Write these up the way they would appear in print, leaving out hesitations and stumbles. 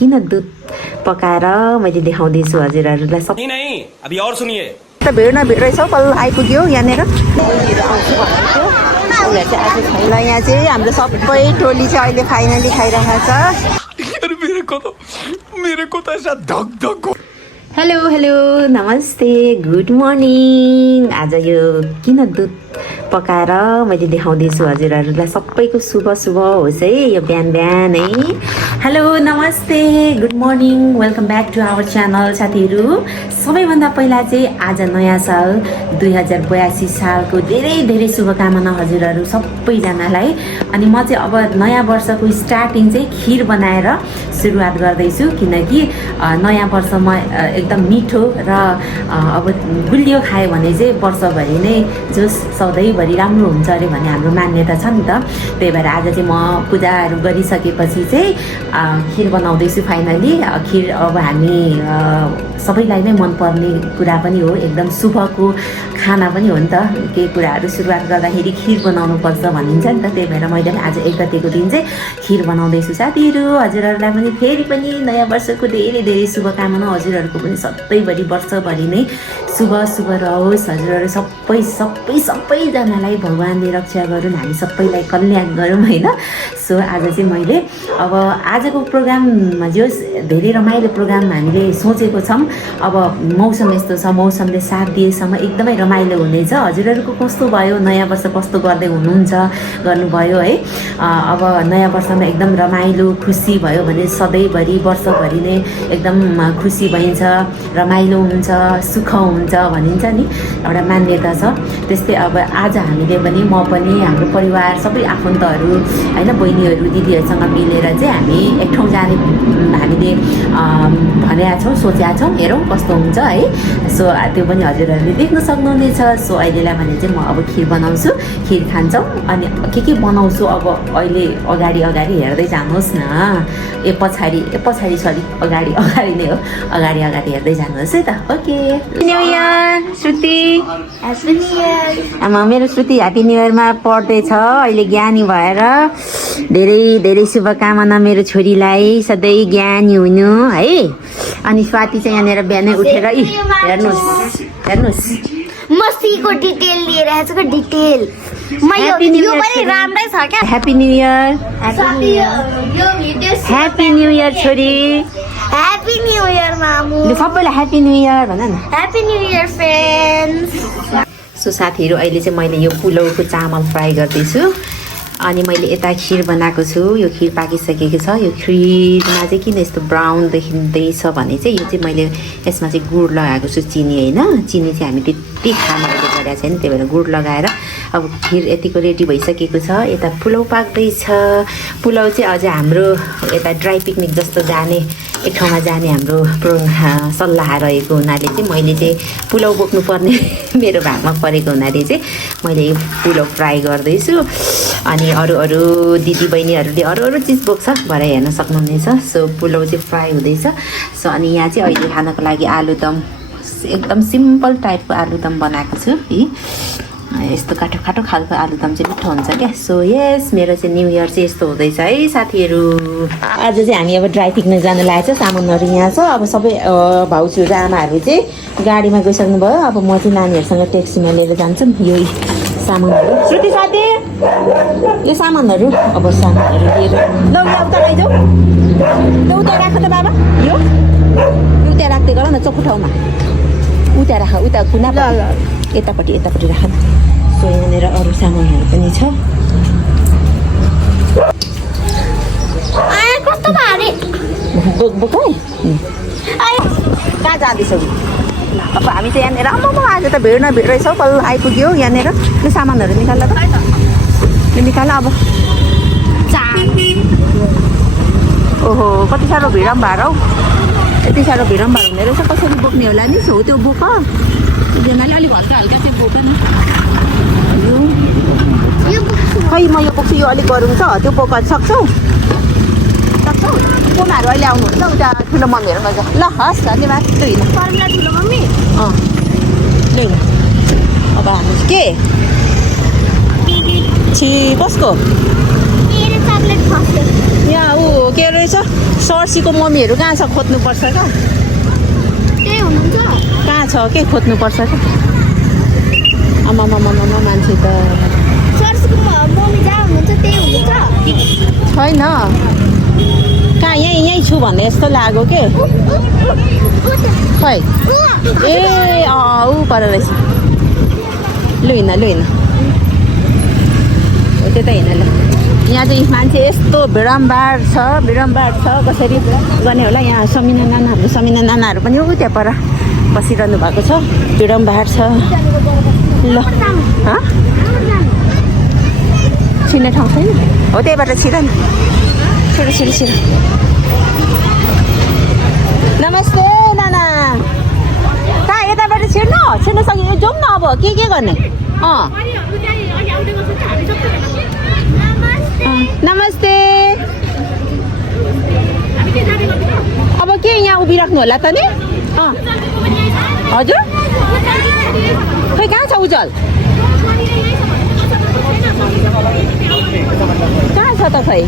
किन दुध पकाएर मैले देखाउँदैछु हजुरहरूलाई सब नहीं अभी और सुनिए त भिड न भिड रहेछ बल्ल आइपुग्यो यहाँनिर बहिनीहरू आउँछु भनेको थियो उनीहरू चाहिँ आज छैन यहाँ चाहिँ हाम्रो सबै टोली चाहिँ अहिले फाइनली खाइरहेको छ मेरे को तो ऐसा धक धक हेलो हेलो नमस्ते गुड मर्निङ आज यो किन दुध पकाएर मैले देखाउँदैछु हजुरहरूलाई सबैको शुभ शुभ होस् है यो बिहान बिहान है हेलो नमस्ते good morning welcome back to our channel साथीहरू सबैभन्दा पहिला चाहिँ आज नयाँ साल 2082 सालको धेरै धेरै शुभकामना हजुरहरू सबैजनालाई अनि म चाहिँ अब नयाँ वर्षको स्टार्टिङ चाहिँ खिर बनाएर सुरुवात गर्दैछु किनकि नयाँ वर्षमा एकदम मिठो र अब गुलियो खायो भने चाहिँ वर्षभरि नै जोस सधैँभरि राम्रो हुन्छ अरे भन्ने हाम्रो मान्यता छ नि त त्यही भएर आज चाहिँ म पूजाहरू गरिसकेपछि चाहिँ खिर बनाउँदैछु फाइनली खिर अब हामी सबैलाई नै मनपर्ने कुरा पनि हो एकदम शुभको खाना पनि हो नि त केही कुराहरू सुरुवात गर्दाखेरि खिर बनाउनुपर्छ भनिन्छ नि त त्यही भएर मैले पनि आज 1 गतेको दिन चाहिँ खिर बनाउँदैछु साथीहरू हजुरहरूलाई पनि फेरि पनि नयाँ वर्षको धेरै धेरै शुभकामना हजुरहरूको पनि सधैँभरि वर्षभरि नै शुभ शुभ रहोस् हजुरहरू सबैजनालाई भगवान्ले रक्षा गरून् हामी सबैलाई कल्याण गरौँ होइन सो आज चाहिँ मैले अब आजको प्रोग्राममा जो धेरै रमाइलो प्रोग्राम हामीले सोचेको छौँ अब मौसम यस्तो छ मौसमले साथ दिएसम्म एकदमै रमाइलो हुनेछ हजुरहरूको कस्तो भयो नयाँ वर्ष कस्तो गर्दै हुनुहुन्छ गर्नुभयो है अब नयाँ वर्षमा एकदम रमाइलो खुसी भयो भने सधैँभरि वर्षभरि नै एकदम खुसी भइन्छ रमाइलो हुन्छ सुख हुन्छ भनिन्छ नि एउटा मान्यता छ त्यस्तै अब आज हामीले पनि म पनि हाम्रो परिवार सबै आफन्तहरू होइन बहिनीहरू दिदीहरूसँग मिलेर चाहिँ हामी एक ठाउँ जाने हामीले भनेका छौँ सोचेका छौँ हेरौँ कस्तो हुन्छ है सो त्यो पनि हजुरहरूले देख्न सक्नुहुनेछ सो अहिलेलाई भने चाहिँ म अब खिर बनाउँछु खिर खान्छौँ अनि के बनाउँछु अब अहिले अगाडि हेर्दै जानुहोस् न पछाडि सरी अगाडि नै हो अगाडि हेर्दै जानुहोस् है त ओके न्यू इयर श्रुति ह्याप्पी न्यू इयर आमा मेरो श्रुति ह्याप्पी न्यू इयरमा पढ्दैछ अहिले ज्ञानी भएर धेरै धेरै शुभकामना मेरो छोरीलाई सधैँ ज्ञानी हुनु है अनि स्वाति चाहिँ यहाँनिर बिहानै उठेर हेर्नुहोस् मस्तीको डिटेल लिएर आएको छु डिटेल यो पनि राम्रै छ क्या happy new year happy new year छोरी ह्याप्पी न्यू इयर मामु सबैलाई ह्याप्पी न्यू इयर भन न happy new year friends so साथीहरू अहिले चाहिँ मैले यो पुलाउको चामल फ्राई गर्दैछु अनि मैले यता खिर बनाएको छु यो खिर पाकिसकेको छ यो खिरमा चाहिँ किन यस्तो ब्राउन देखिँदैछ भने चाहिँ यो चाहिँ मैले यसमा चाहिँ गुड लगाएको छु चिनी होइन चिनी चाहिँ हामी त्यति खाना गरेको छैन त्यही भएर गुड लगाएर अब खिर यतिको रेडी भइसकेको छ यता पुलाउ पाक्दैछ पुलाउ चाहिँ अझै हाम्रो यता ड्राई पिकनिक जस्तो जाने एक ठाउँमा जाने हाम्रो सल्लाह रहेको हुनाले चाहिँ मैले चाहिँ पुलाउ बोक्नुपर्ने मेरो भागमा परेको हुनाले चाहिँ मैले यो पुलाउ फ्राई गर्दैछु अनि अरू दिदी बहिनीहरूले अरू चिज बोक्छ भरे हेर्न सक्नुहुनेछ सो पुलाउ चाहिँ फ्राई हुँदैछ सो अनि यहाँ चाहिँ अहिले खानको लागि आलुदम एकदम सिम्पल टाइपको आलुदम बनाएको छु है यस्तो खाटो खालको आलुदम चाहिँ मिठो हुन्छ क्या सो यस मेरो चाहिँ न्यू इयर चाहिँ यस्तो हुँदैछ है साथीहरू आज चाहिँ हामी अब ड्राई पिकनिक जानु लागेको छ सामानहरू यहाँ छ अब सबै भाउजूहरू आमाहरू चाहिँ गाडीमा गइसक्नु भयो अब म चाहिँ नानीहरूसँग ट्याक्सीमा लिएर जान्छु यही सामानहरू श्रुति साथी यो सामानहरू अब सामानहरू लिएर ल उता लैजाऊ ल उता राख त बाबा यो उता राख्दै गर न चोखो ठाउँमा उता राख उता कुना यतापट्टि राख सो यहाँनिर अरू सामानहरू पनि छ कस्तो भारी बोक है कहाँ जाँदैछौ अब हामी चाहिँ यहाँनिर आज त भिड न भिड रहेछ बल्ल आइपुग्यो यहाँनिर यो सामानहरू निकाल्दा त निकाल अब ओहो कति साह्रो भिडम भएर हौ यति साह्रो भिडम भएर हुने रहेछ कसरी बोक्ने होला नि छौ त्यो बोक एकजनाले अलिक हल्का चाहिँ बोक न खै म यो बोक्छु यो अलिक गरौँ छ त्यो बोक सक्छौ कोमाहरू अहिले आउनुहुन्छ उता ठुलो मम्मीहरू मजा ल हस् धन्यवाद ठुलो मम्मी ल अब हामी के छि कसको मेरो चकलेट यहाँ ऊ के रहेछ सर्सीको मम्मीहरू कहाँ छ खोज्नुपर्छ क्या त्यही हुनुहुन्छ कहाँ छ के खोज्नुपर्छ क्या आमा मान्छे त सर्सको मम्मी जहाँ हुनुहुन्छ त्यही हुनुहुन्छ छैन कहाँ यहीँ छु भन्ने जस्तो लाग्यो के खै ए ऊ पर रहेछ लु हिँड त्यता हिँड ल यहाँ चाहिँ मान्छे यस्तो भिडम्बाड छ कसरी गर्ने होला यहाँ समिना नानाहरू पनि ऊ त्यहाँ पर बसिरहनु भएको छ भिडम्बाड छ ल छिर्ने ठाउँ छैन हो त्यहीबाट छिर नि छिर नमस्ते नाना कहाँ यताबाट छिर्न सकिन्छ जाउँ न अब के गर्ने नमस्ते अब के यहाँ उभिराख्नु होला त नि हजुर खै कहाँ छ उज्जवल कहाँ छ त खै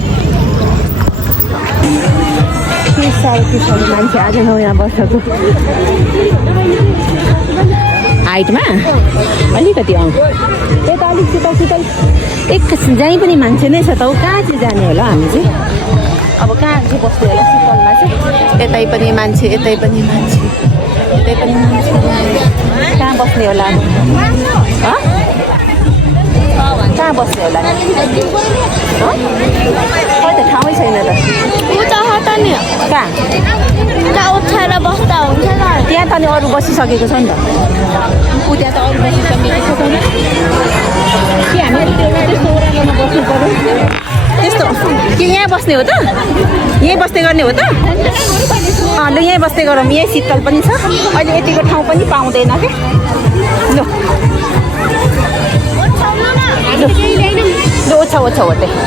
के साह्रो मान्छे आज नयाँ वर्षको हाइटमा अलिकति यता अलिक सितल एकछिन जहीँ पनि मान्छे नै छ त कहाँ चाहिँ जाने होला हामी चाहिँ अब कहाँ चाहिँ बस्ने होला सितलमा चाहिँ यतै पनि मान्छे कहाँ बस्ने होला कहाँ बस्ने होला खै त ठाउँै छैन त कहाँ उठाएर बस्दा हुन्छ न त्यहाँ त अनि अरू बसिसकेको छ नि त ऊ त्यहाँ त अरू बसिसकेको छैन कि हामी त्यस्तो ओह्रालोमा बस्नु पऱ्यो त्यस्तो के यहाँ बस्ने हो त यहीँ बस्दै गर्ने हो त ल यहीँ बस्दै गरौँ यहीँ शीतल पनि छ अहिले यतिको ठाउँ पनि पाउँदैन क्या ल ओछा त्यही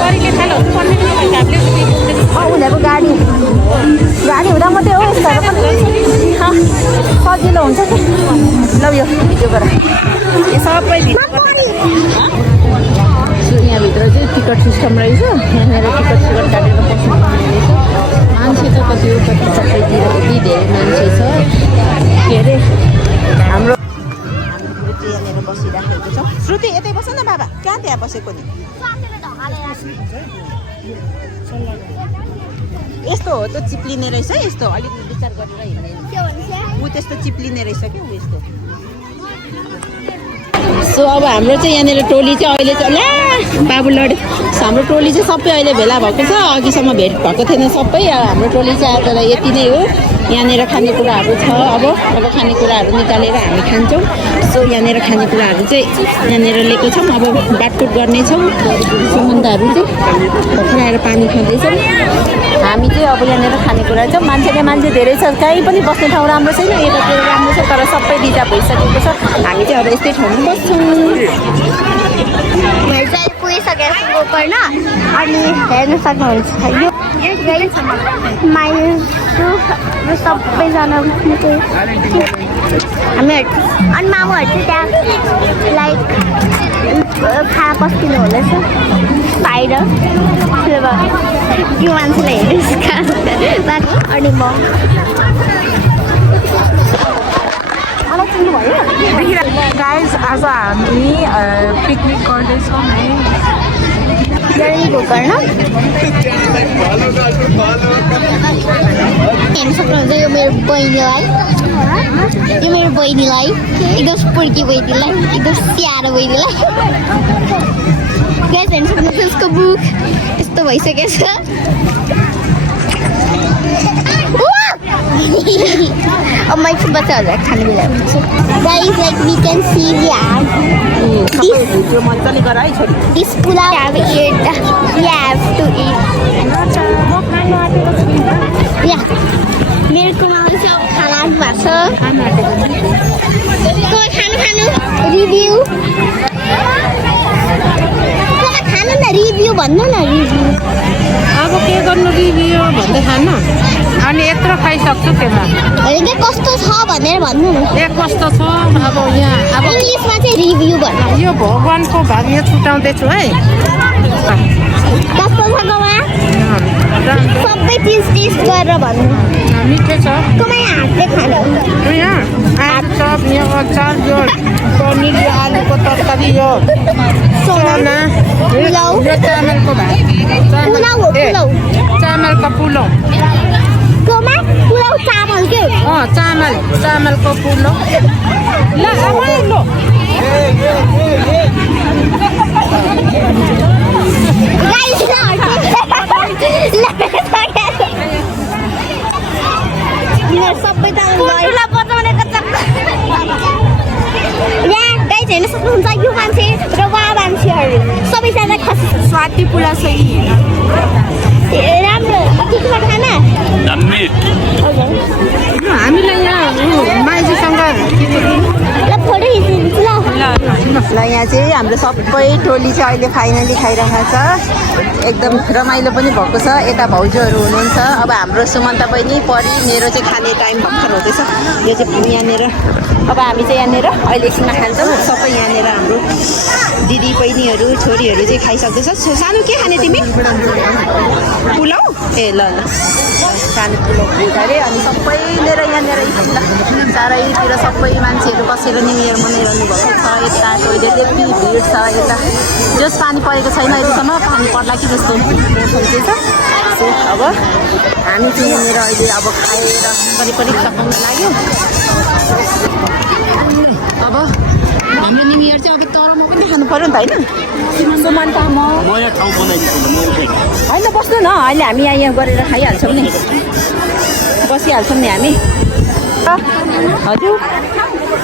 उनीहरूको गाडी हुँदा मात्रै हो यस्तोहरू पनि सजिलो हुन्छ कि ल यो भिडियोबाट यो सबै यहाँभित्र चाहिँ टिकट सिस्टम रहेछ यहाँनिर टिकट काटेर बस्नुपर्ने रहेछ मान्छे त कति सबैतिर यति धेरै मान्छे छ के अरे हाम्रो यहाँनिर बसिराखेको छ श्रुति यतै बस न बाबा कहाँ त्यहाँ बसेको नि यस्तो हो त चिप्लिने रहेछ यस्तो अलिक विचार गरेर हिँड्ने ऊ त्यस्तो चिप्लिने रहेछ क्या ऊ यस्तो सो अब हाम्रो चाहिँ यहाँनिर टोली चाहिँ अहिले चाहिँ ला बाबु लडे हाम्रो टोली चाहिँ सबै अहिले भेला भएको छ अघिसम्म भेट भएको थिएन सबै हाम्रो टोली चाहिँ आज यति नै हो यहाँनिर खानेकुराहरू छ अब खानेकुराहरू निकालेर हामी खान्छौँ सो यहाँनिर खानेकुराहरू चाहिँ यहाँनिर लिएको छौँ अब बाटकुट गर्नेछौँ सुगन्धाहरू चाहिँ भर्खर पानी खाँदैछौँ हामी चाहिँ अब यहाँनिर खानेकुरा चाहिँ मान्छे धेरै छ कहीँ पनि बस्ने ठाउँ राम्रो छैन यतातिर राम्रो छ तर सबै रिजर्भ भइसकेको छ हामी चाहिँ अब यस्तै ठाउँमा बस्छौँ पुगिसकेको छु गोकर्ण अनि हेर्न सक्नुहुन्छ यो माइसु सबैजना हामीहरू अनि मामुहरू चाहिँ त्यहाँ लाइक खा पस्किनु हुँदैछ बाहिर यो मान्छेलाई हेर्नुहोस् अनि म गाइज आज हामी पिकनिक गर्दैछौँ है गोकर्ण हेर्नु सक्नुहुन्छ यो मेरो बहिनीलाई एकदम स्पुर्की बहिनीलाई एकदम स्याहारो बहिनीलाई गाइज हेर्नु सक्नुहुन्छ उसको बुक यस्तो भइसकेको छ अब my बच्चाहरूलाई खाने बेला हुन्छ guys like we can see we have this pulao we have to eat मेरो कुमामा चाहिँ अब खाना आउनु भएको छ खानु रिभ्यू खानु न रिभ्यू भन्नु न रिभ्यू अब के गर्नु रिभ्यू भन्दै खानु अनि यत्रो खाइसक्छु त्यसमा के कस्तो छ भनेर भन्नु न कस्तो छ अब यहाँ अब इङ्ग्लिसमा चाहिँ रिभ्यू भन्नु यो भगवानको भाग्य छुटाउँदैछु है कस्तो छ गोमा सबै चिज टेस्ट गरेर भन्नु मिठो छ गोमा हातले खानु यहाँ आलु चप यहाँ अचार यो पनिर यो आलुको तरकारी यो चना पुलाउ यो चामलको भात पुलाउ हो पुलाउ चामलको पुलाउ गोमा पुलाउ चामल के चामलको पुलाउ ल रमाइलो गाइस सबै त गाइस हेर्न सक्नुहुन्छ यो मान्छे र उहाँ मान्छेहरू सबैजना स्वाति पुरा सही राम्रो के खाना हामीलाई यहाँ माइजूसँग ल फोटो खिच्नु ल ल यहाँ चाहिँ हाम्रो सबै टोली चाहिँ अहिले फाइनली खाइरहेको छ एकदम रमाइलो पनि भएको छ यता भाउजूहरू हुनुहुन्छ अब हाम्रो सुमन्त बहिनी परि मेरो चाहिँ खाने टाइम भर्खर हुँदैछ यो चाहिँ यहाँनिर अब हामी चाहिँ यहाँनिर अहिले एकछिनमा खान्छौँ सबै यहाँनिर हाम्रो दिदी बहिनीहरू छोरीहरू चाहिँ खाइसक्दैछ सानो के खाने तिमी पुलाउ ए ल ल सानो पुलाउ अरे अनि सबैले यहाँनिर चारैतिर सबै मान्छेहरू बसेर न्यु इयर मनाइरहनु भएको छ यता टोइलेट यति भिड छ यता जस पानी परेको छैन अहिलेसम्म पानी पर्ला कि जस्तो सोचेछ सो अब हामी चाहिँ यहाँनिर अहिले अब खाएर करिब सकाउन लाग्यो अब हाम्रो न्यु इयर चाहिँ अब तर म पनि खानु पऱ्यो नि त होइन सुमन्त म होइन बस्नु न अहिले हामी यहाँ गरेर खाइहाल्छौँ नि बसिहाल्छौँ नि हामी हजुर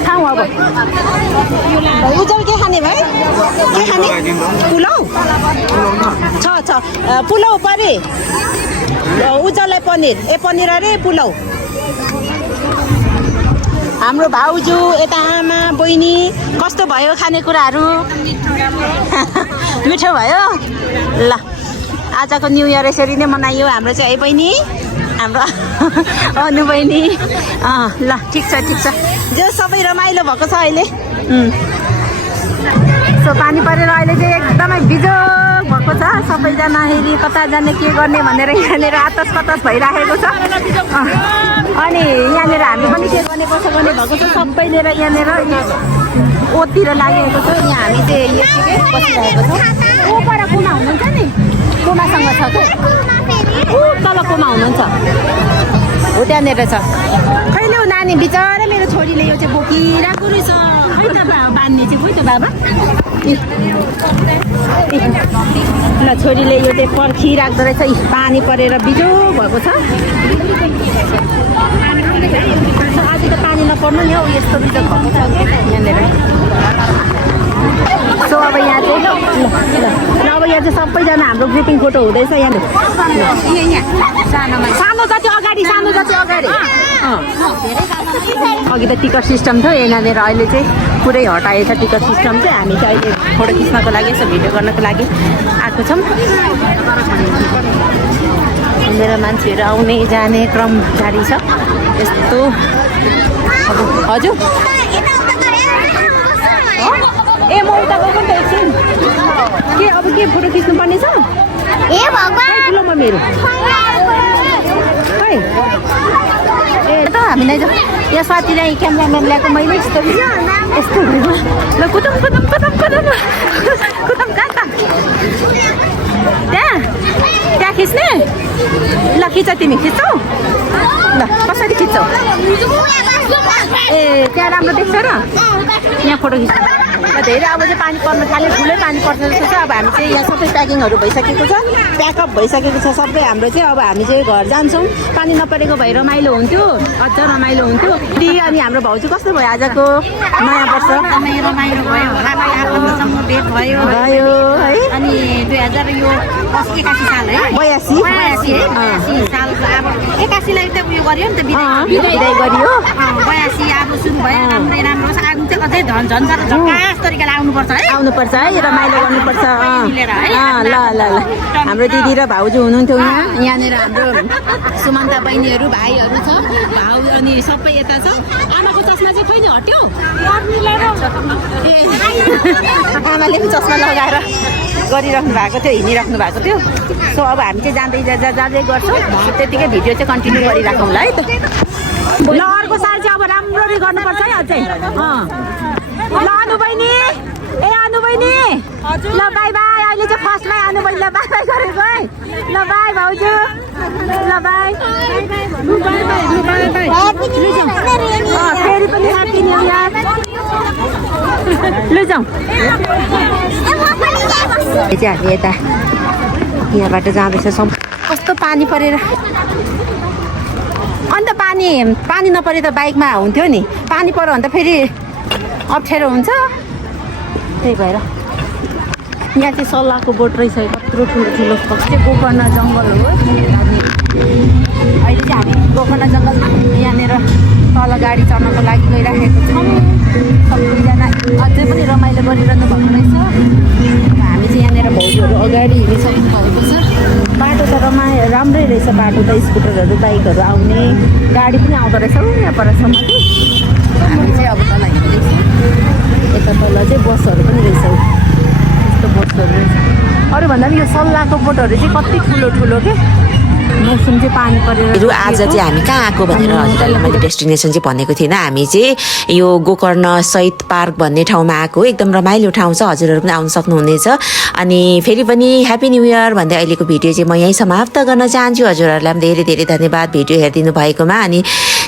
खाउँ अब उज्जवल के खाने भाइ के खाने पुलाउ छ पुलाउ परे उज्जवललाई पनिर पनिर अरे पुलाउ हाम्रो भाउजू यता आमा बहिनी कस्तो भयो खानेकुराहरू मिठो भयो ल आजको न्यु इयर यसरी नै मनाइयो हाम्रो चाहिँ है बहिनी हाम्रो अनु बहिनी ल ठिक छ जो सबै रमाइलो भएको छ अहिले सो पानी परेर अहिले चाहिँ एकदमै बिजोग भएको छ सबैजना हेरी कता जाने के गर्ने भनेर यहाँनिर आतस कतस भइराखेको छ अनि यहाँनिर हामी पनि के गर्ने कसो गर्ने भएको छ सबैले यहाँनिर ओतिर लागेको छ यहाँ हामी चाहिँ यतिकै बसिरहेको छौँ ऊ पर कुमा हुनुहुन्छ नि कुमासँग छ क्या ऊ तल कुमा हुनुहुन्छ हो त्यहाँनिर छ खैले हो नानी बिचरा मेरो छोरीले यो चाहिँ बोकिरहेको रहेछ खै त बान्ने चाहिँ खोइ त बाबा ल छोरीले यो चाहिँ पर्खिराख्दो रहेछ पानी परेर बिजो भएको छ आज त पानी नपर्नु नि हौ यस्तो बिजो भएको छ यहाँनिर सो अब यहाँ चाहिँ अब यहाँ चाहिँ सबैजना हाम्रो ग्रुपिङ फोटो हुँदैछ यहाँनिर सानो जति अगाडि अघि त टिकट सिस्टम थियो यहाँनिर अहिले चाहिँ पुरै हटाएछ टिकट सिस्टम चाहिँ हामी चाहिँ अहिले फोटो खिच्नको लागि यसो भिडियो गर्नको लागि आएको छौँ मेरो मान्छेहरू आउने जाने क्रम जारी छ यस्तो अब हजुर ए म उता गएको नि त एकछिन के अब के फोटो खिच्नु पर्ने छ ए भगवान ठुलो म मेरो खै ए त हामीलाई यहाँ साथीलाई क्यामेराम्यान ल्याएको मैले यस्तो ल कुदम कहाँ त त्यहाँ खिच्ने ल खिच तिमी खिच्छौ ल कसरी खिच्छौ ए त्यहाँ राम्रो देख्छ र यहाँ फोटो खिच्छ धेरै अब चाहिँ पानी पर्न थाल्यो ठुलै पानी पर्छ जस्तो छ अब हामी चाहिँ यहाँ सबै प्याकिङहरू भइसकेको छ प्याकअप भइसकेको छ सबै हाम्रो चाहिँ अब हामी चाहिँ घर जान्छौँ पानी नपरेको भए रमाइलो हुन्थ्यो अझ रमाइलो हुन्थ्यो अनि हाम्रो भाउजू कस्तो भयो आजको नयाँ वर्ष रमाइलो भयो भेट भयो है अनि 2081 साल है 82 सालको अब 81 लाई त उयो गर्यो नि त बिदाई गरियो 82 अब सुरु भयो राम्रै राम्रो छ आउनु चाहिँ अझै झन् झकास तरिकाले आउनुपर्छ है रमाइलो गर्नुपर्छ ल ल ल हाम्रो दिदी र भाउजू हुनुहुन्थ्यो यहाँनिर हाम्रो सुमन्ता बहिनीहरू भाइहरू छ भाउ अनि सबै यता छ आमाको चस्मा चाहिँ खोइ नि हट्यो आमाले पनि चस्मा लगाएर गरिराख्नु भएको थियो हिँडिराख्नु भएको थियो सो अब हामी चाहिँ जाँदै जाँदै गर्छौँ त्यतिकै भिडियो चाहिँ कन्टिन्यू गरिराखौँ ल है त ल अर्को साल चाहिँ अब राम्ररी गर्नुपर्छ है अझै ल अनु बहिनी ए अनु बहिनी ल बाई बाई अहिले चाहिँ फर्स्टमै अनु बहिनी ल बाई बाई गरेको है ल बाई भाउजू ल बाई फेरि पनि ह्याप्पी न्यू इयर ल जाउँ चाहिँ हामी यता यहाँबाट जाँदैछ कस्तो पानी परेर अन्त पानी नपरे त बाइकमा हुन्थ्यो नि पानी पऱ्यो भने त फेरि अप्ठ्यारो हुन्छ त्यही भएर यहाँ चाहिँ सल्लाहको बोट रहेछ कत्रो ठुलो चाहिँ गोकर्ण जङ्गल हो अहिले चाहिँ हामी गोकर्ण जङ्गल यहाँनिर तल गाडी चढ्नको लागि गइराखेको छौँ सबैजना अझै पनि रमाइलो गरिरहनु भएको रहेछ हामी चाहिँ यहाँनिर भाउजूहरू अगाडि हिँडिसक्नु भएको छ बाटो त राम्रै रहेछ बाटो त स्कुटरहरू बाइकहरू आउने गाडी पनि आउँदो रहेछ यहाँ परसम्म कि हामी चाहिँ अब तल हिँड्दैछौँ यता तल चाहिँ बसहरू पनि रहेछ यस्तो बसहरू रहेछ अरूभन्दा पनि यो सल्लाहको बोटहरू चाहिँ कति ठुलो के मौसम चाहिँ पानी परेर आज चाहिँ हामी कहाँ आएको भनेर हजुरहरूलाई मैले डेस्टिनेसन चाहिँ भनेको थिइनँ हामी चाहिँ यो गोकर्ण शहीद पार्क भन्ने ठाउँमा आएको एकदम रमाइलो ठाउँ छ हजुरहरू पनि आउन सक्नुहुनेछ अनि फेरि पनि ह्याप्पी न्यू इयर भन्दै अहिलेको भिडियो चाहिँ म यहीँ समाप्त गर्न चाहन्छु हजुरहरूलाई पनि धेरै धेरै धन्यवाद भिडियो हेरिदिनु भएकोमा अनि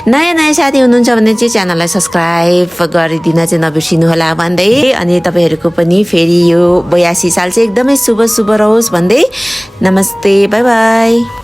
नयाँ साथी हुनुहुन्छ भने चाहिँ च्यानललाई सब्सक्राइब गरिदिन चाहिँ नबिर्सिनु होला भन्दै अनि तपाईँहरूको पनि फेरि यो 82 साल चाहिँ एकदमै शुभ रहोस् भन्दै नमस्ते बाई बाई